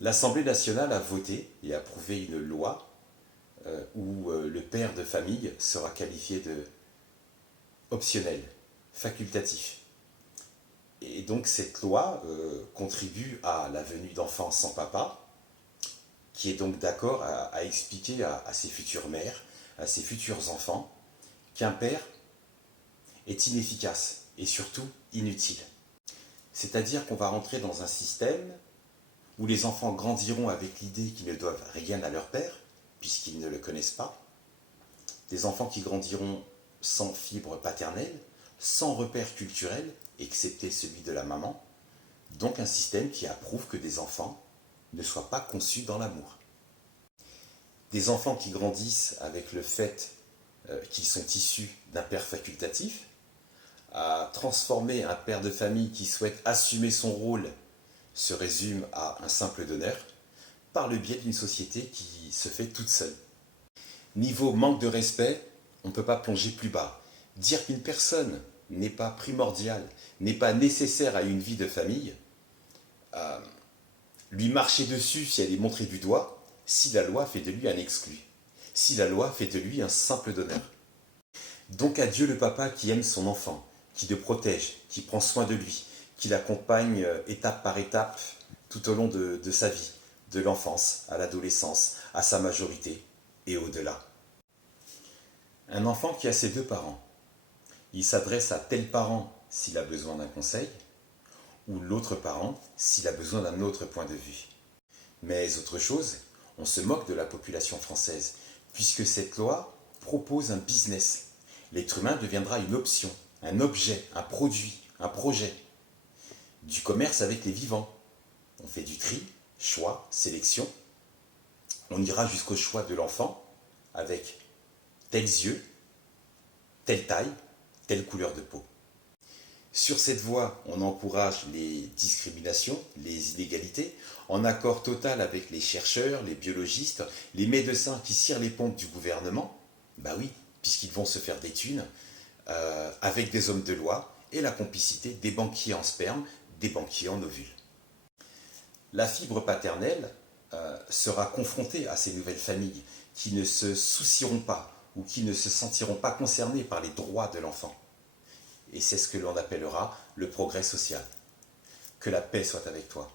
L'Assemblée nationale a voté et approuvé une loi où le père de famille sera qualifié de optionnel, facultatif. Et donc cette loi contribue à la venue d'enfants sans papa, qui est donc d'accord à expliquer à ses futures mères, à ses futurs enfants, qu'un père est inefficace et surtout inutile. C'est-à-dire qu'on va rentrer dans un système où les enfants grandiront avec l'idée qu'ils ne doivent rien à leur père, puisqu'ils ne le connaissent pas. Des enfants qui grandiront sans fibre paternelle, sans repère culturel, excepté celui de la maman. Donc un système qui approuve que des enfants ne soient pas conçus dans l'amour. Des enfants qui grandissent avec le fait qu'ils sont issus d'un père facultatif, à transformer un père de famille qui souhaite assumer son rôle se résume à un simple donneur, par le biais d'une société qui se fait toute seule. Niveau manque de respect, on ne peut pas plonger plus bas. Dire qu'une personne n'est pas primordiale, n'est pas nécessaire à une vie de famille, lui marcher dessus si elle est montrée du doigt, si la loi fait de lui un exclu, si la loi fait de lui un simple donneur. Donc adieu le papa qui aime son enfant, qui le protège, qui prend soin de lui, qui l'accompagne étape par étape tout au long de sa vie, de l'enfance à l'adolescence, à sa majorité et au-delà. Un enfant qui a ses deux parents, il s'adresse à tel parent s'il a besoin d'un conseil, ou l'autre parent s'il a besoin d'un autre point de vue. Mais autre chose, on se moque de la population française, puisque cette loi propose un business. L'être humain deviendra une option, un objet, un produit, un projet. Du commerce avec les vivants. On fait du tri, choix, sélection. On ira jusqu'au choix de l'enfant avec tels yeux, telle taille, telle couleur de peau. Sur cette voie, on encourage les discriminations, les inégalités, en accord total avec les chercheurs, les biologistes, les médecins qui cirent les pompes du gouvernement. Bah oui, puisqu'ils vont se faire des thunes, avec des hommes de loi et la complicité des banquiers en sperme, des banquiers en ovules. La fibre paternelle sera confrontée à ces nouvelles familles qui ne se soucieront pas ou qui ne se sentiront pas concernées par les droits de l'enfant. Et c'est ce que l'on appellera le progrès social. Que la paix soit avec toi.